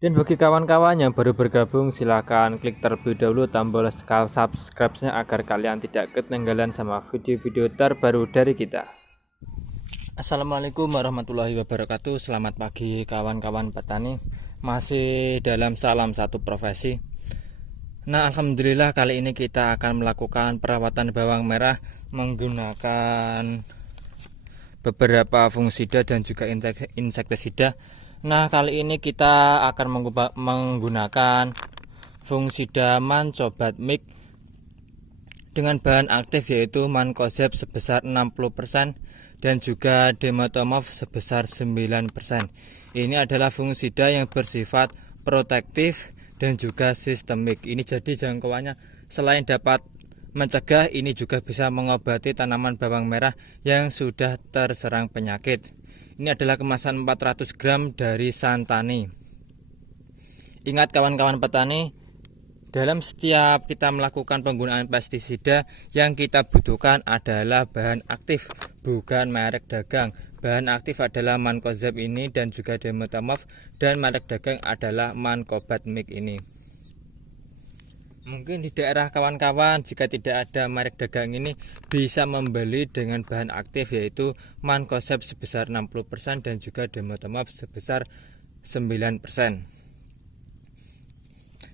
Dan bagi kawan-kawan yang baru bergabung, silakan klik terlebih dahulu tombol subscribe-nya agar kalian tidak ketinggalan sama video-video terbaru dari kita. Assalamualaikum warahmatullahi wabarakatuh. Selamat pagi kawan-kawan petani. Masih dalam salam satu profesi. Nah, alhamdulillah kali ini kita akan melakukan perawatan bawang merah menggunakan beberapa fungisida dan juga insektisida. Nah, kali ini kita akan menggunakan fungisida Mancobat Mix dengan bahan aktif yaitu Mancozeb sebesar 60% dan juga Dimethamov sebesar 9%. Ini adalah fungisida yang bersifat protektif dan juga sistemik. Ini jadi jangkauannya selain dapat mencegah, ini juga bisa mengobati tanaman bawang merah yang sudah terserang penyakit. Ini adalah kemasan 400 gram dari Santani. Ingat kawan-kawan petani, dalam setiap kita melakukan penggunaan pestisida, yang kita butuhkan adalah bahan aktif, bukan merek dagang. Bahan aktif adalah Mancozeb ini dan juga Dimethamov, dan merek dagang adalah Mancobat Mix ini. Mungkin di daerah kawan-kawan jika tidak ada merek dagang ini bisa membeli dengan bahan aktif yaitu Mancozeb sebesar 60% dan juga Dimethamov sebesar 9%.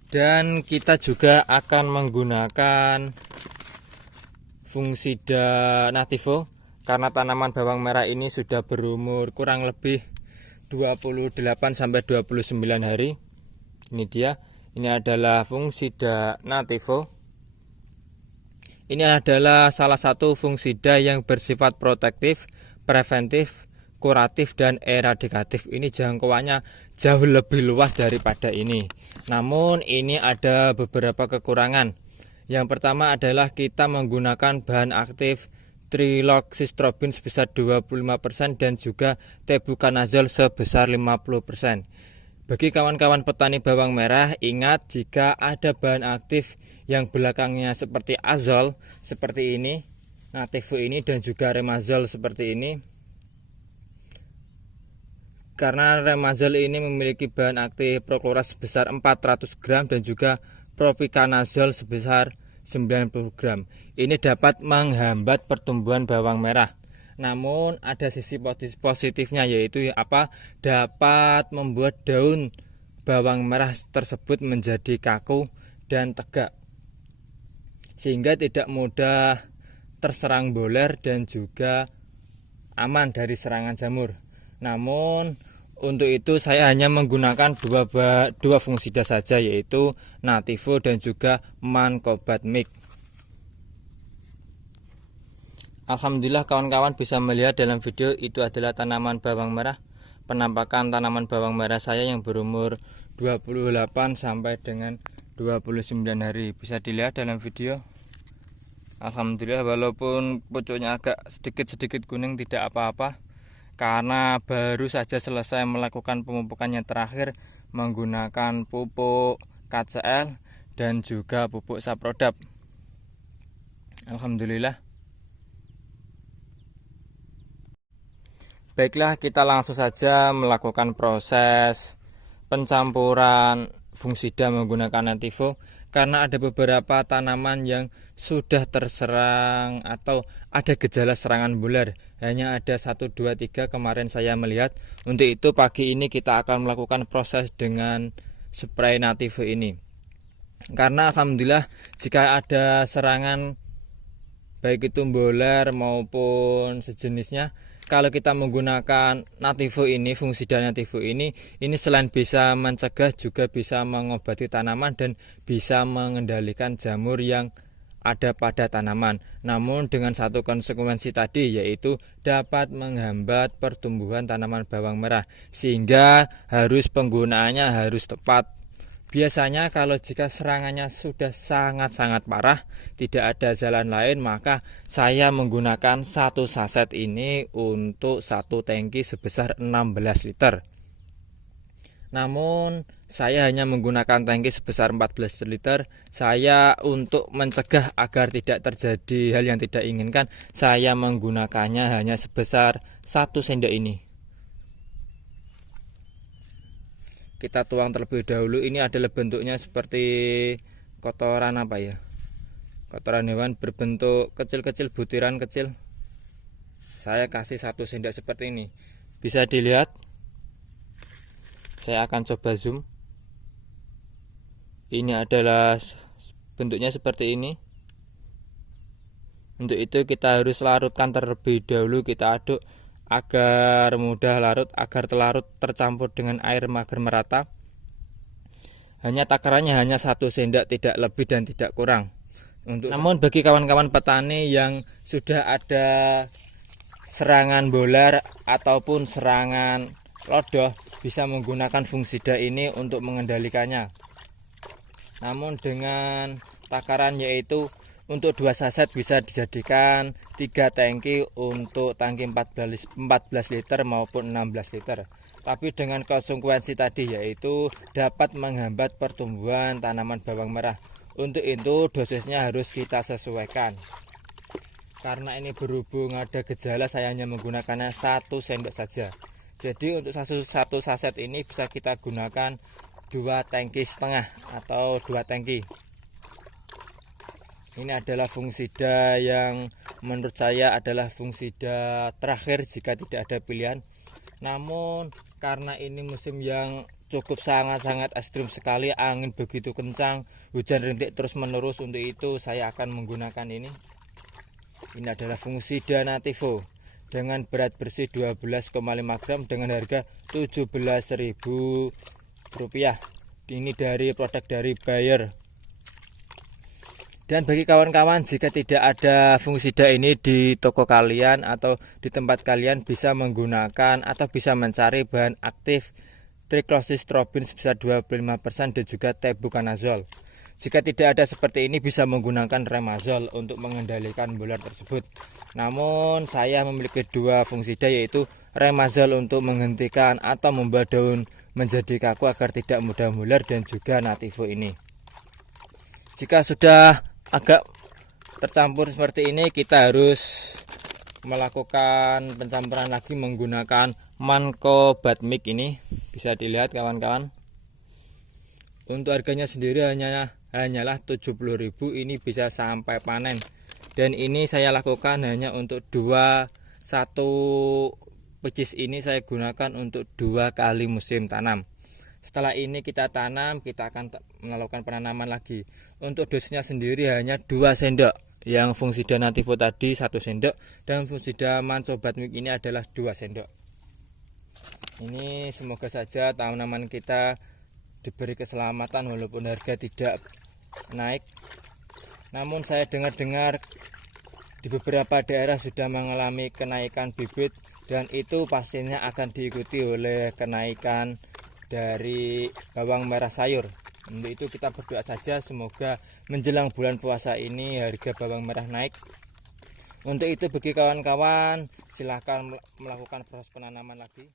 Dan kita juga akan menggunakan fungisida Nativo karena tanaman bawang merah ini sudah berumur kurang lebih 28-29 hari. Ini dia. Ini adalah fungisida Nativo. Ini adalah salah satu fungisida yang bersifat protektif, preventif, kuratif, dan eradikatif. Ini jangkauannya jauh lebih luas daripada ini. Namun ini ada beberapa kekurangan. Yang pertama adalah kita menggunakan bahan aktif Triloxystrobin sebesar 25% dan juga Tebuconazole sebesar 50%. Bagi kawan-kawan petani bawang merah, ingat jika ada bahan aktif yang belakangnya seperti azol seperti ini, Nativo ini, dan juga remazol seperti ini. Karena remazol ini memiliki bahan aktif Prochloras sebesar 400 gram dan juga Propiconazole sebesar 90 gram. Ini dapat menghambat pertumbuhan bawang merah. Namun ada sisi positifnya yaitu dapat membuat daun bawang merah tersebut menjadi kaku dan tegak sehingga tidak mudah terserang boler dan juga aman dari serangan jamur. Namun untuk itu saya hanya menggunakan dua fungisida saja yaitu Nativo dan juga Mancobat Mix. Alhamdulillah kawan-kawan bisa melihat dalam video itu adalah tanaman bawang merah. Penampakan tanaman bawang merah saya yang berumur 28 sampai dengan 29 hari. Bisa dilihat dalam video. Alhamdulillah walaupun pucuknya agak sedikit kuning tidak apa-apa, karena baru saja selesai melakukan pemupukan yang terakhir menggunakan pupuk KCL dan juga pupuk Saprodap. Alhamdulillah. Baiklah, kita langsung saja melakukan proses pencampuran fungisida menggunakan Nativo karena ada beberapa tanaman yang sudah terserang atau ada gejala serangan boler. Hanya ada 1, 2, 3 kemarin saya melihat. Untuk itu pagi ini kita akan melakukan proses dengan spray Nativo ini. Karena alhamdulillah jika ada serangan baik itu boler maupun sejenisnya, kalau kita menggunakan Nativo ini, fungisida Nativo ini selain bisa mencegah juga bisa mengobati tanaman dan bisa mengendalikan jamur yang ada pada tanaman. Namun dengan satu konsekuensi tadi yaitu dapat menghambat pertumbuhan tanaman bawang merah sehingga penggunaannya harus tepat. Biasanya kalau jika serangannya sudah sangat-sangat parah, tidak ada jalan lain, maka saya menggunakan satu saset ini untuk satu tangki sebesar 16 liter. Namun saya hanya menggunakan tangki sebesar 14 liter. Saya untuk mencegah agar tidak terjadi hal yang tidak inginkan, saya menggunakannya hanya sebesar 1 sendok ini. kita tuang terlebih dahulu. Ini adalah bentuknya seperti kotoran apa ya, kotoran hewan berbentuk kecil-kecil, butiran kecil. Saya kasih 1 sendok seperti ini, bisa dilihat. Saya akan coba zoom. Ini adalah bentuknya seperti ini. Untuk itu kita harus larutkan terlebih dahulu, kita aduk agar mudah larut, agar terlarut tercampur dengan air agar merata. Takarannya hanya 1 sendok, tidak lebih dan tidak kurang. Namun bagi kawan-kawan petani yang sudah ada serangan bolar ataupun serangan lodoh, bisa menggunakan fungsida ini untuk mengendalikannya. Namun dengan takaran yaitu untuk 2 saset bisa dijadikan 3 tangki untuk tangki 14 liter maupun 16 liter. Tapi dengan konsekuensi tadi yaitu dapat menghambat pertumbuhan tanaman bawang merah. Untuk itu dosisnya harus kita sesuaikan. Karena ini berhubung ada gejala, saya hanya menggunakannya 1 sendok saja. Jadi untuk satu saset ini bisa kita gunakan 2,5 tangki atau 2 tangki. Ini adalah fungsida yang menurut saya adalah fungsida terakhir jika tidak ada pilihan. Namun karena ini musim yang cukup sangat ekstrim sekali, angin begitu kencang, hujan rintik terus menerus, untuk itu saya akan menggunakan ini. Ini adalah fungsida Nativo dengan berat bersih 12,5 gram dengan harga Rp17.000. Ini dari produk dari Bayer. Dan bagi kawan-kawan, jika tidak ada fungsida ini di toko kalian atau di tempat kalian, bisa menggunakan atau bisa mencari bahan aktif triclosystrobin sebesar 25% dan juga tebuconazole. Jika tidak ada seperti ini, bisa menggunakan remazole untuk mengendalikan bolar tersebut. Namun saya memiliki 2 fungsida, yaitu remazole untuk menghentikan atau membuat daun menjadi kaku agar tidak mudah bolar, dan juga Nativo ini. Jika sudah agak tercampur seperti ini, kita harus melakukan pencampuran lagi menggunakan Manko Batmik. Ini bisa dilihat kawan-kawan. Untuk harganya sendiri hanyalah 70.000. Ini bisa sampai panen. Dan ini saya lakukan hanya untuk 1 pecis ini saya gunakan untuk 2 kali musim tanam. Setelah ini kita tanam, kita akan melakukan penanaman lagi. Untuk dosisnya sendiri hanya 2 sendok. Yang fungsida Nativo tadi 1 sendok, dan fungsida Manko Batmik ini adalah 2 sendok. Ini semoga saja tanaman kita diberi keselamatan walaupun harga tidak naik. Namun saya dengar-dengar di beberapa daerah sudah mengalami kenaikan bibit, dan itu pastinya akan diikuti oleh kenaikan dari bawang merah sayur. Untuk itu kita berdoa saja semoga menjelang bulan puasa ini harga bawang merah naik. Untuk itu bagi kawan-kawan, silahkan melakukan proses penanaman lagi.